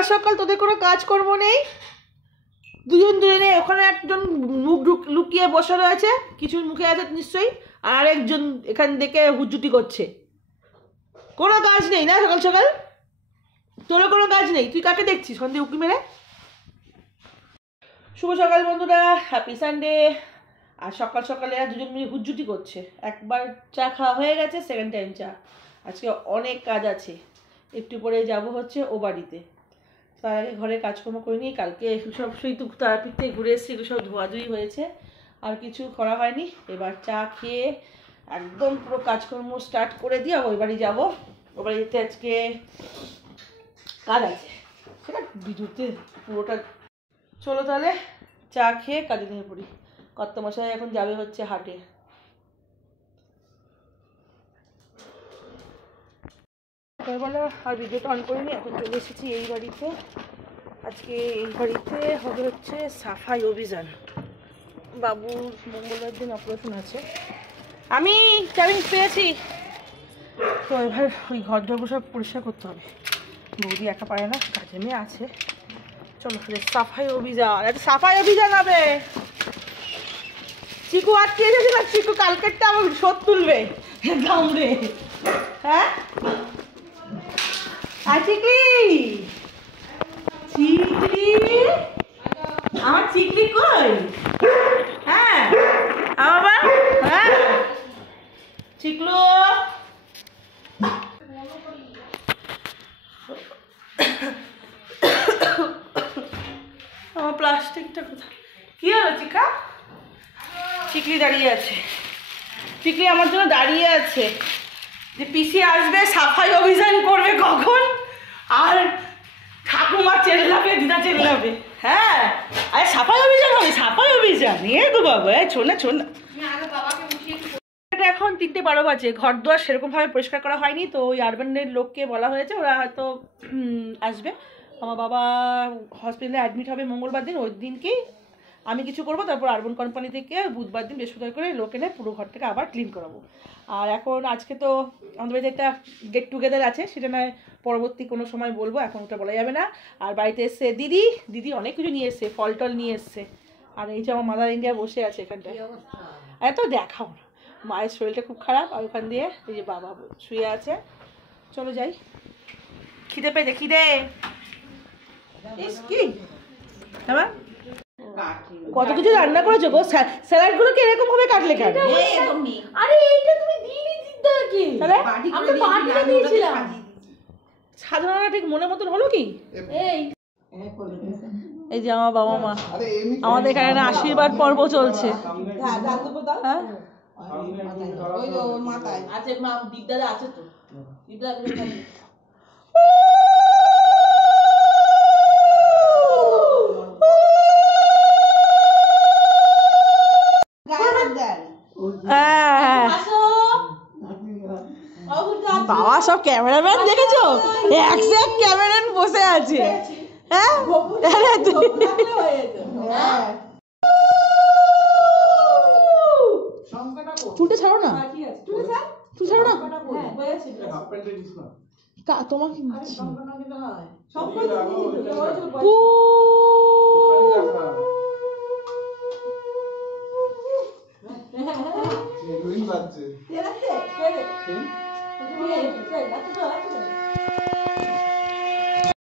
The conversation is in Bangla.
সকাল তোদের কোনো কাজকর্ম নেই, দুজনে ওখানে একজন মুখ লুকিয়ে বসে রয়েছে, কিছু মুখে আছে নিশ্চয়ই, আর আরেকজন এখান থেকে হুজ্জুটি করছে। কোনো কাজ নেই না সকাল সকাল? তোরও কোনো কাজ নেই? তুই কাকে দেখছিস সন্ধে উঁকি মেরে? শুভ সকাল বন্ধুরা, হ্যাপি সানডে। আর সকাল সকালে আর দুজন মিলে হুজ্জুটি করছে। একবার চা খাওয়া হয়ে গেছে, সেকেন্ড টাইম চা। আজকে অনেক কাজ আছে, একটু পরে যাব হচ্ছে ও বাড়িতে। তার আগে ঘরের কাজকর্ম করিনি, কালকে সব সেই তো তারাপীঠে ঘুরে এসেছি, এগুলো সব ধোয়াধুয়ি হয়েছে, আর কিছু করা হয়নি। এবার চা খেয়ে একদম পুরো কাজকর্ম স্টার্ট করে দিয়ে ওই বাড়ি যাবো। ওই বাড়িতে আজকে কাজ আছে, সেটা বিদ্যুতে পুরোটা। চলো তাহলে চা খেয়ে কাজে নেমে পড়ি। কর্তামশাই এখন যাবে হচ্ছে হাটে। সকালবেলা আর ভিডিওটা অন করিনি, এখন চলে এসেছি এই বাড়িতে। আজকে এই বাড়িতে হবে হচ্ছে সাফাই অভিযান। বাবুর মঙ্গলবার দিন অপারেশন আছে। আমি চাবি পেয়েছি, তো এবার ওই ঘর দরগুলো সব পরিষ্কার করতে হবে। বৌদি একা পারে না, কাজে মেয়ে আছে। চলো সাফাই অভিযান, একটা সাফাই অভিযান হবে। চিকু আটকে এসেছিল, চিকু কালকেরটা আমার শোধ তুলবে গামড়ে। হ্যাঁ চিকলি, চিকলি আমার চিকলি কই? হ্যাঁ বাবা, হ্যাঁ চিকলু। আমার প্লাস্টিকটা কোথায়? কি হলো চিকা? চিকলি দাঁড়িয়ে আছে, চিকলি আমার জন্য দাঁড়িয়ে আছে যে পিসি আসবে, সাফাই অভিযান করবে কখন, আর ঠাকুমা চেল্লাবে, দিদা চেল্লাবে। হ্যাঁ আরে সাফাই অভিযান হবে, সাফাই অভিযান। এ গো বাবা, ছোট না ছোট না। এখন 3:12 বাজে, ঘর দুয়ার সেরকমভাবে পরিষ্কার করা হয়নি, তো ওই আরবানের লোককে বলা হয়েছে, ওরা হয়তো আসবে। আমার বাবা হসপিটালে অ্যাডমিট হবে মঙ্গলবার দিন, ওই দিনকেই আমি কিছু করবো। তারপর আরবান কোম্পানি থেকে বুধবার দিন বৃহস্পতিবার করে লোক এনে পুরো ঘরটাকে আবার ক্লিন করাবো। আর এখন আজকে তো আমাদের বাড়িতে একটা গেট টুগেদার আছে, সেটা নয় পরবর্তী কোনো সময় বলবো, এখন ওটা বলা যাবে না। আর বাড়িতে এসছে দিদি অনেক কিছু নিয়ে এসছে, ফল টল নিয়ে এসছে। আর এই যে আমার মাদার ইন্ডিয়া বসে আছে এখানটায়, এত দেখাও না, মায়ের শরীরটা খুব খারাপ। আর ওখান দিয়ে এই যে বাবা শুয়ে আছে। চলো যাই, খিদে পেয়েছে, খিদে। কি হ্যাঁ কত কিছু রান্না করেছো গো, স্যালাড গুলোকে এরকম ভাবে কাটলে কেন? আরে এইটা তুমি দিইনি দিদাকে, তাহলে আমরা বাটিটা দিয়েছিলাম। সাধারণত ঠিক মনের মতন হলো কি? এই যে আমার বাবা মা, আমাদের এখানে আশীর্বাদ পর্ব চলছে। হ্যাঁ আছে মা, দিদাদা আছে তো, দিদাদা বাবা সব ক্যামেরাম্যান দেখেছো, এক ক্যামেরাম্যান বসে আছে। হ্যাঁ চুলটা ছাড়ো না, চুল ছাড়ো না তোমাকে।